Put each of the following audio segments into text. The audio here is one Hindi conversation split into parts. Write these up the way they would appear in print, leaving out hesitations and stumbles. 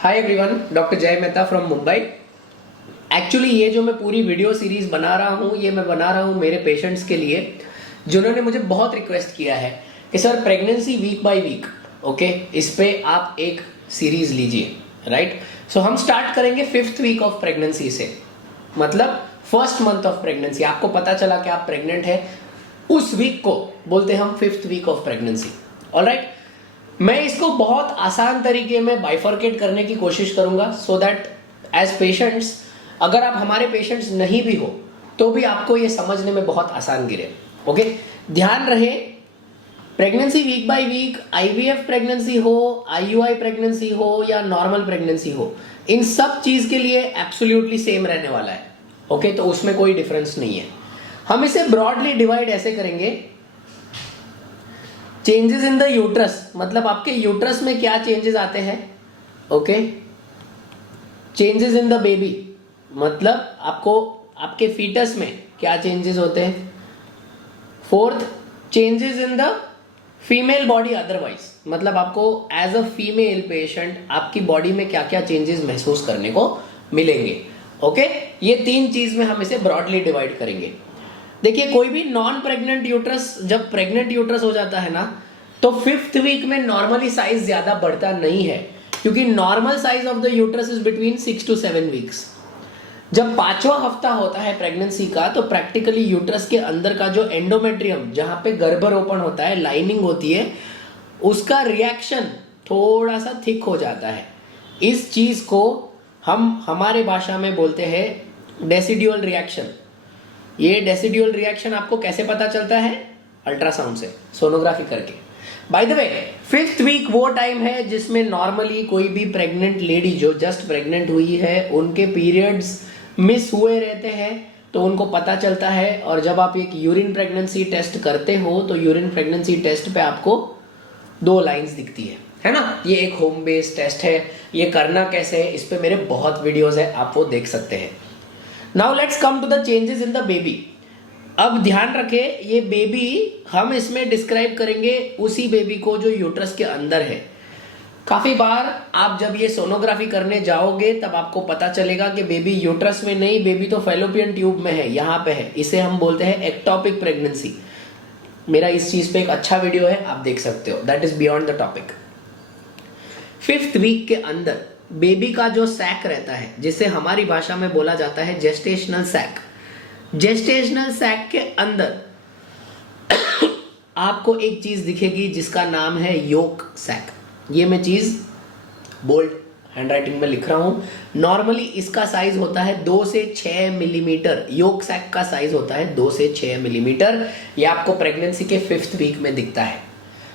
हाय एवरीवन, डॉक्टर जय मेहता फ्रॉम मुंबई। एक्चुअली ये जो मैं पूरी वीडियो सीरीज बना रहा हूँ ये मैं बना रहा हूँ मेरे पेशेंट्स के लिए जिन्होंने मुझे बहुत रिक्वेस्ट किया है कि sir pregnancy week by week okay इस पे आप एक सीरीज लीजिए, राइट। सो हम स्टार्ट करेंगे 5th वीक ऑफ प्रेगनेंसी से, मतलब फर्स्ट मंथ ऑफ प्रेगनेंसी। आपको पता चला कि आप प्रेग्नेंट है, उस वीक को बोलते हैं हम 5th week of pregnancy. Alright, मैं इसको बहुत आसान तरीके में बाइफर्केट करने की कोशिश करूंगा सो दैट एज पेशेंट्स, अगर आप हमारे पेशेंट्स नहीं भी हो तो भी आपको ये समझने में बहुत आसान गिरे। ओके, ध्यान रहे, pregnancy week by week, IVF pregnancy हो, आईयूआई प्रेगनेंसी हो या नॉर्मल प्रेगनेंसी हो, इन सब चीज के लिए एब्सोल्युटली सेम रहने वाला है। ओके, तो उसमें कोई डिफरेंस नहीं है। हम इसे ब्रॉडली डिवाइड ऐसे करेंगे, चेंजेस इन द यूट्रस, मतलब आपके यूट्रस में क्या चेंजेस आते हैं। Okay, changes in the baby, मतलब आपको आपके फीटस में क्या चेंजेस होते हैं। 4th, changes in the female body otherwise, मतलब आपको एज अ फीमेल पेशेंट आपकी बॉडी में क्या क्या चेंजेस महसूस करने को मिलेंगे। ओके, ये 3 चीज में हम इसे ब्रॉडली डिवाइड करेंगे। देखिए, कोई भी नॉन प्रेग्नेंट यूट्रस जब प्रेग्नेंट यूट्रस हो जाता है ना, तो 5th वीक में नॉर्मली साइज ज्यादा बढ़ता नहीं है, क्योंकि normal size of the uterus is between 6 to 7 weeks. जब 5वां हफ्ता होता है प्रेगनेंसी का, तो प्रैक्टिकली यूट्रस के अंदर का जो एंडोमेट्रियम, जहां पे गर्भरोपण होता है, लाइनिंग होती है, उसका रिएक्शन थोड़ा सा थिक हो जाता है। इस चीज को हम हमारे भाषा में बोलते हैं डेसिड्यूल रिएक्शन। ये डेसिड्यूल रिएक्शन आपको कैसे पता चलता है? अल्ट्रासाउंड से, सोनोग्राफी करके। By the way, 5th week वो टाइम है जिसमें नॉर्मली कोई भी प्रेग्नेंट लेडी जो जस्ट प्रेग्नेंट हुई है, उनके पीरियड्स मिस हुए रहते हैं, तो उनको पता चलता है। और जब आप एक यूरिन प्रेगनेंसी टेस्ट करते हो तो यूरिन प्रेगनेंसी टेस्ट पे आपको 2 लाइंस दिखती है ना। ये एक होम बेस्ड टेस्ट है। ये करना कैसे है, इस पे मेरे बहुत वीडियोस है, आप वो देख सकते हैं। Now let's come to the changes in the baby. अब ध्यान रखें, ये बेबी हम इसमें डिस्क्राइब करेंगे उसी बेबी को जो यूट्रस के अंदर है। काफी बार आप जब ये सोनोग्राफी करने जाओगे तब आपको पता चलेगा कि बेबी यूट्रस में नहीं, बेबी तो फैलोपियन ट्यूब में है, यहां पे है। इसे हम बोलते हैं एक्टोपिक प्रेगनेंसी। मेरा इस चीज पे एक अच्छा वीडियो है, आप देख सकते हो, that is beyond the topic. 5th week के अंदर बेबी का जो सैक रहता है, जिसे हमारी भाषा में बोला जाता है जेस्टेशनल सैक। जेस्टेशनल सैक के अंदर आपको एक चीज दिखेगी जिसका नाम है योक सैक। ये मैं चीज बोल्ड हैंडराइटिंग में लिख रहा हूं। नॉर्मली इसका साइज होता है 2 से 6 मिलीमीटर। योक सैक का साइज होता है 2 से 6 मिलीमीटर। ये आपको प्रेगनेंसी के 5th वीक में दिखता है।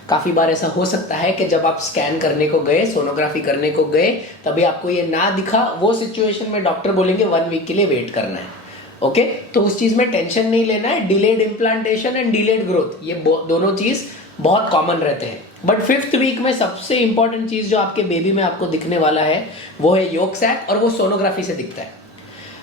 काफी बार ऐसा हो सकता है कि जब आप स्कैन करने को गए, सोनोग्राफी करने को गए, तभी आपको ये ना दिखा। वो सिचुएशन में डॉक्टर बोलेंगे 1 वीक के लिए वेट करना है। ओके, तो उस चीज में टेंशन नहीं लेना है। Delayed implantation and delayed growth, ये दोनों चीज बहुत कॉमन रहते हैं। बट 5th वीक में सबसे इंपॉर्टेंट चीज जो आपके बेबी में आपको दिखने वाला है वो है योक सैक, और वो सोनोग्राफी से दिखता है।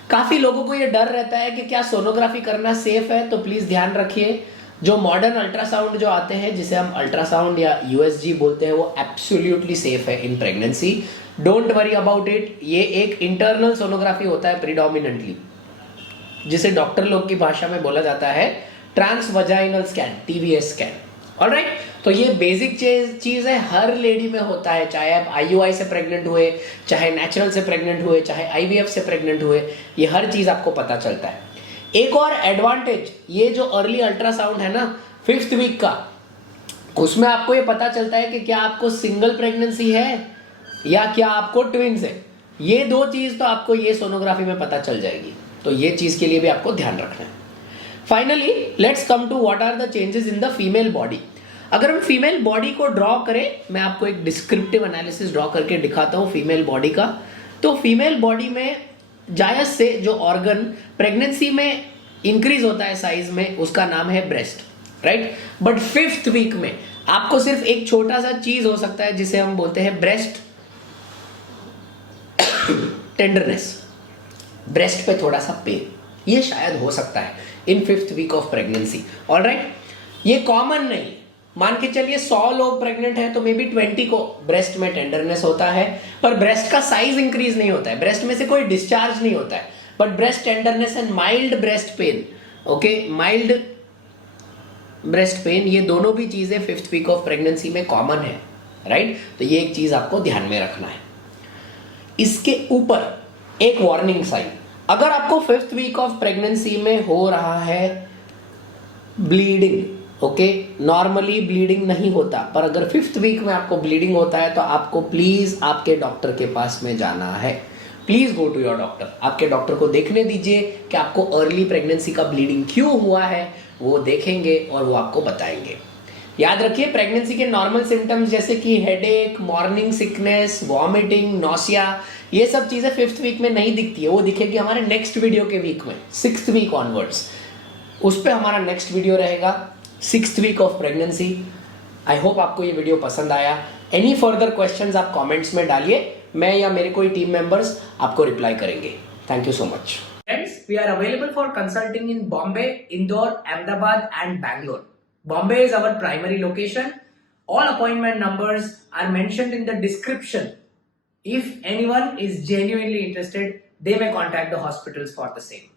काफी लोगों को ये डर रहता है कि क्या सोनोग्राफी करना सेफ है, तो प्लीज ध्यान रखिए, जो मॉडर्न अल्ट्रासाउंड जो आते हैं, जिसे हम अल्ट्रासाउंड या यूएसजी बोलते हैं, वो एब्सोल्युटली सेफ है in pregnancy. Don't worry about it. ये एक इंटरनल सोनोग्राफी होता है प्रीडोमिनेंटली, जिसे डॉक्टर लोग की भाषा में बोला जाता है transvaginal scan, TVS scan. Alright, तो ये बेसिक चीज है, हर लेडी में होता है, चाहे आप आईयूआई से प्रेग्नेंट हुए, चाहे नेचुरल से प्रेग्नेंट हुए, चाहे आईवीएफ से प्रेग्नेंट हुए, ये हर चीज आपको पता चलता है। एक और एडवांटेज, ये जो अर्ली अल्ट्रासाउंड है ना 5th वीक का, उसमें आपको ये पता चलता है कि क्या आपको सिंगल प्रेगनेंसी है या क्या आपको ट्विंस है। ये 2 चीज तो आपको ये सोनोग्राफी में पता चल जाएगी, तो ये चीज के लिए भी आपको ध्यान रखना है। Finally let's come to what are the changes in the female body. अगर हम फीमेल बॉडी को ड्रॉ करें, मैं आपको एक डिस्क्रिप्टिव एनालिसिस ड्रॉ करके दिखाता हूं फीमेल बॉडी का। तो फीमेल बॉडी में जायज से जो ऑर्गन प्रेगनेंसी में इंक्रीज होता है साइज में, उसका नाम है breast, right. But 5th week में आपको सिर्फ एक छोटा सा चीज हो सकता है जिसे हम बोलते हैं ब्रेस्ट टेंडरनेस, ब्रेस्ट पे थोड़ा सा पेन, ये शायद हो सकता है in 5th week of pregnancy. Alright, ये कॉमन नहीं, मान के चलिए 100 लोग प्रेग्नेंट हैं तो मे बी 20 को ब्रेस्ट में टेंडरनेस होता है, पर ब्रेस्ट का साइज इंक्रीज नहीं होता है, ब्रेस्ट में से कोई डिस्चार्ज नहीं होता है, but breast tenderness and mild breast pain, okay, mild breast pain, ये दोनों भी चीजें 5th वीक ऑफ प्रेगनेंसी में कॉमन है, राइट? तो ये एक चीज आपको ध्यान में रखना है। इसके ऊपर एक वार्निंग साइन, अगर आपको 5th वीक ऑफ प्रेगनेंसी में हो रहा है ब्लीडिंग, ओके, नॉर्मली ब्लीडिंग नहीं होता, पर अगर 5th वीक में आपको ब्लीडिंग होता है तो आपको प्लीज आपके डॉक्टर के पास में जाना है। Please go to your doctor, आपके डॉक्टर को देखने दीजिए कि आपको अर्ली प्रेगनेंसी का ब्लीडिंग क्यों हुआ है, वो देखेंगे और वो आपको बताएंगे। याद रखिए, प्रेगनेंसी के नॉर्मल सिम्टम्स जैसे कि headache, morning sickness, vomiting, nausea, ये सब चीजें 5th वीक में नहीं दिखती है, वो दिखेगी हमारे नेक्स्ट वीडियो के वीक में, 6th वीक ऑनवर्ड्स। उस पर हमारा नेक्स्ट वीडियो रहेगा 6th week of pregnancy. I hope आपको ये वीडियो पसंद आया। एनी फर्दर क्वेश्चंस आप कमेंट्स में डालिए, मैं या मेरे कोई टीम मेंबर्स आपको रिप्लाई करेंगे। Thank you so much. Friends, we are available for consulting in Bombay, Indore, Ahmedabad and Bangalore. Bombay is our primary location. All appointment numbers are mentioned in the description. If anyone is genuinely interested, they may contact the hospitals for the same.